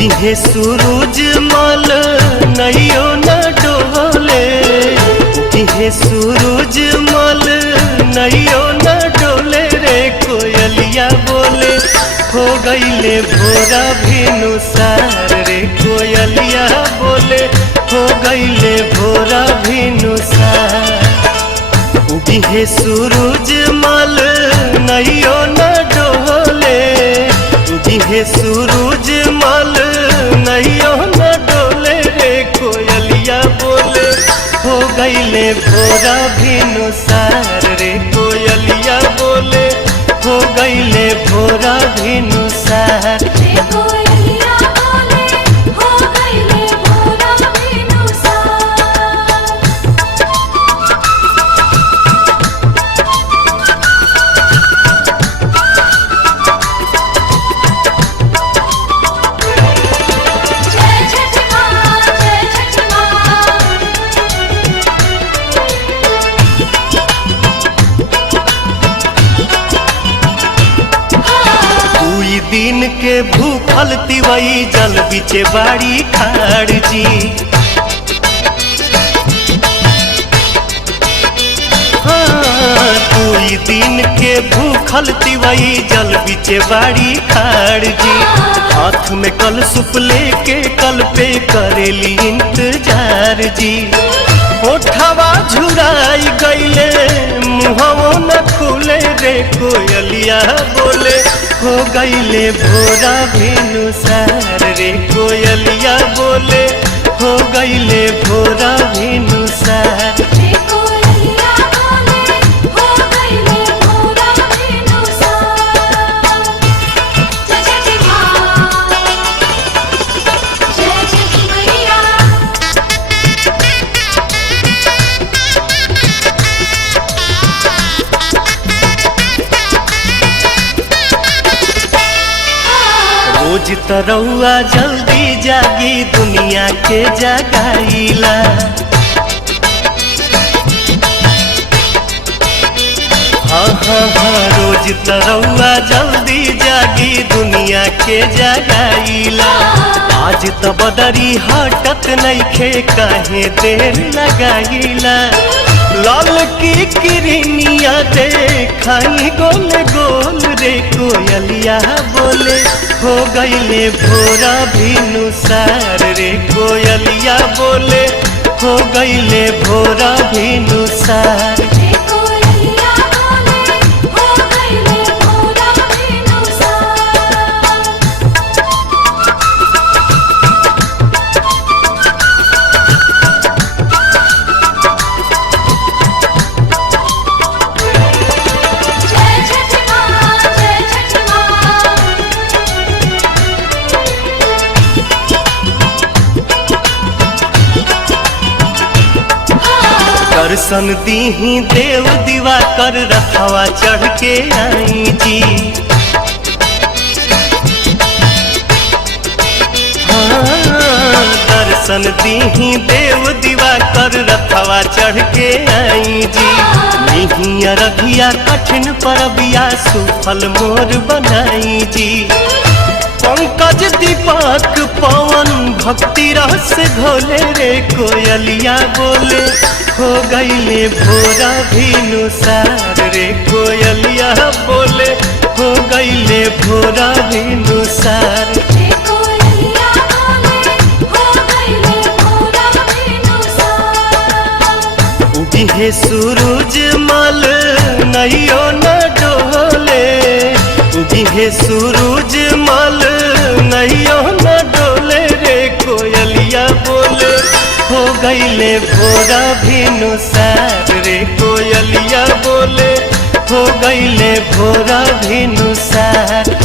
उगिहे सूरज मल नैयो न डोले, उगिहे सूरज मल नैयो न डोले रे कोयलिया बोले हो गईले भोरा भिनुसार रे कोयलिया बोले हो गईले भोरा भिनुसार। उगिहे सूरज मल नैयो न डोले, उगिहे सूरज मल नैयो न डोले रे कोयलिया बोले हो गईले भोरा भिनुसार रे कोयलिया बोले हो गईले भोरा भिनुसार। दिन के भूखल तिवई जल बिचे बाड़ी खाड़ जी, हाँ कोई दिन के भूखल तिवई जल बिचे बाड़ी खाड़ जी। हाथ में कल सुप लेके कल पे करेली इंतजार जी। ओठवा झुराई गईले मुहवो न खुले रे कोयलिया बोले हो गईले भोरा भिनुसार रे कोयलिया बोले हो गईले भोरा भिनुसार। रोज तरौआ जल्दी जागी दुनिया के जगाईला, हाँ हाँ हाँ रोज तरौआ जल्दी जागी दुनिया के जगाईला। आज त बदरी हटत नइखे काहे देर लगाईला। लाल की किरनिया देखाई गोल गोल रे कोयलिया बोले हो गईले भोरा भिनुसार रे कोयलिया बोले हो गईले भोरा भिनुसार। दर्शन दीही देव दीवा कर रखवा चढ़ के आई जी, हाँ दर्शन दीही देव दीवा कर रखवा चढ़ के आई जी। नहीं रघिया कठिन परबिया सुफल मोर बनाई जी। पंकज दीपक पवन भक्ति रस घोले रे कोयलिया बोले हो गईले भोरा भिनुसार रे कोयलिया बोले हो गईले भोरा भिनुसार। उगिहे सूरज मल नैयो न डोले, उगिहे सूरज मल नैयो न डोले रे कोयलिया बोले हो गईले भोरा भिनुसार रे कोयलिया बोले हो गईले भोरा भिनुसार।